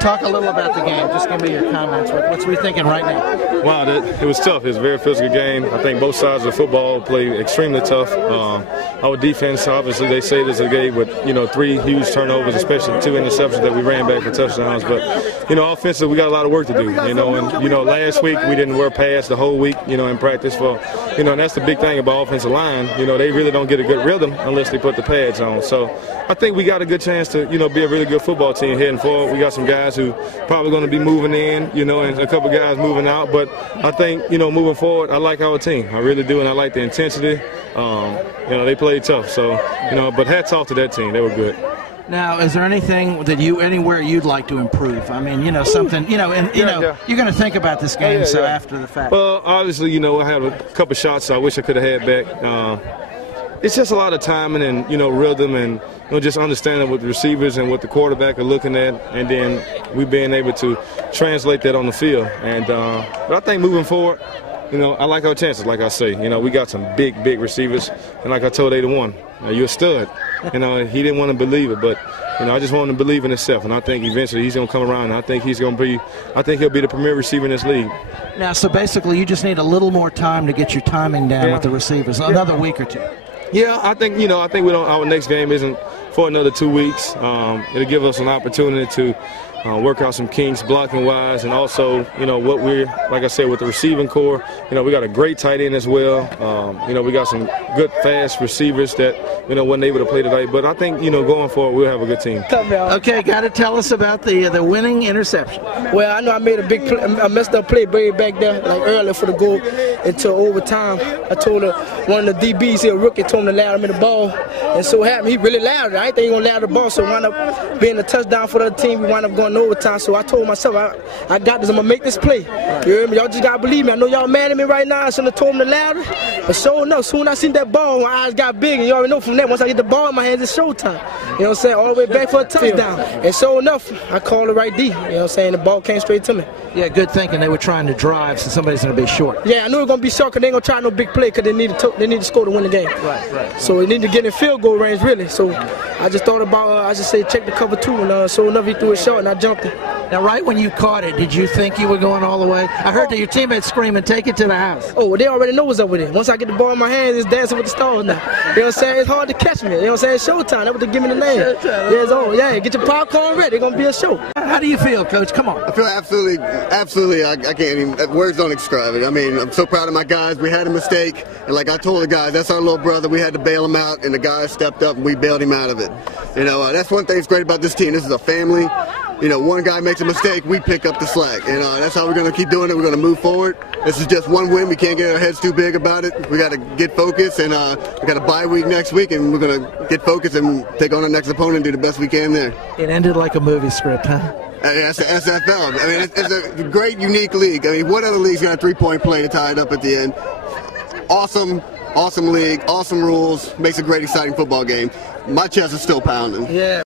talk a little about the game. Just give me your comments. What's we thinking right now? Wow, it was tough. It was a very physical game. I think both sides of the football played extremely tough. Our defense, obviously, they say this is a game with 3 huge turnovers, especially 2 interceptions that we ran back for touchdowns. But offensively, we got a lot of work to do. And last week we didn't wear pads the whole week. In practice for, and that's the big thing about offensive line. They really don't get a good rhythm unless they put the pads on. So I think we got a good chance to, be a really good football team heading forward. We got some guys who probably going to be moving in, and a couple guys moving out. But I think, moving forward, I like our team. I really do, and I like the intensity. They played tough. So, but hats off to that team. They were good. Now, is there anything that anywhere you'd like to improve? I mean, something, you're going to think about this game, after the fact. Well, obviously, I had a couple shots I wish I could have had back. It's just a lot of timing and, rhythm and, just understanding what the receivers and what the quarterback are looking at, and then we being able to translate that on the field. And but I think moving forward, I like our chances, like I say. We got some big receivers, and like I told 81, you're a stud. He didn't want to believe it, but I just want him to believe in himself, and I think eventually he's going to come around. And I think he'll be the premier receiver in this league. Now, so basically, you just need a little more time to get your timing down with the receivers, another week or two. Yeah, I think our next game isn't for another 2 weeks. It'll give us an opportunity to work out some kinks blocking wise, and also what we're, like I said, with the receiving core, we got a great tight end as well. We got some good fast receivers that wasn't able to play today, but I think going forward we'll have a good team. Okay, got to tell us about the winning interception. Well, I know I made a messed up play way back there, like earlier for the goal until overtime. I told one of the DBs, a rookie, told him to allow him in the ball, and so happened he really allowed it. I didn't think he was gonna allow the ball, so it wound up being a touchdown for the team. We wound up going overtime. So I told myself, I got this. I'm gonna make this play. You hear me? Y'all just gotta believe me. I know y'all mad at me right now. I shouldn't have told him to allow it, but sure enough, soon I seen that ball, my eyes got big, and you already know from that. Once I get the ball in my hands, it's showtime. You know what I'm saying? All the way back for a touchdown. And sure enough, I called the right D. You know what I'm saying? The ball came straight to me. Yeah, good thinking. They were trying to drive, so somebody's gonna be short. Yeah, I knew it was gonna be short because they ain't gonna try no big play because they need to score to win the game. Right. So they need to get in field goal range really. So I just thought about, I just said check the cover 2, and sure enough he threw it short and I jumped it. Now, right when you caught it, did you think you were going all the way? I heard that your teammates screaming, "Take it to the house." Oh, well, they already know what's up with it. Once I get the ball in my hands, it's dancing with the stars now. You know what I'm saying? It's hard to catch me. You know what I'm saying? It's showtime. That's what they give me the name. Yeah, it's on. Yeah, get your popcorn ready. It's gonna be a show. How do you feel, Coach? Come on. I feel absolutely. I can't even. Words don't describe it. I mean, I'm so proud of my guys. We had a mistake, and like I told the guys, that's our little brother. We had to bail him out, and the guys stepped up and we bailed him out of it. That's one thing that's great about this team. This is a family. One guy makes a mistake, we pick up the slack. That's how we're going to keep doing it. We're going to move forward. This is just one win. We can't get our heads too big about it. We got to get focused, and we got a bye week next week, and we're going to get focused and take on our next opponent and do the best we can there. It ended like a movie script, huh? That's the SFL. I mean, it's a great, unique league. I mean, what other league's got a 3-point play to tie it up at the end? Awesome league, awesome rules, makes a great, exciting football game. My chest is still pounding. Yeah.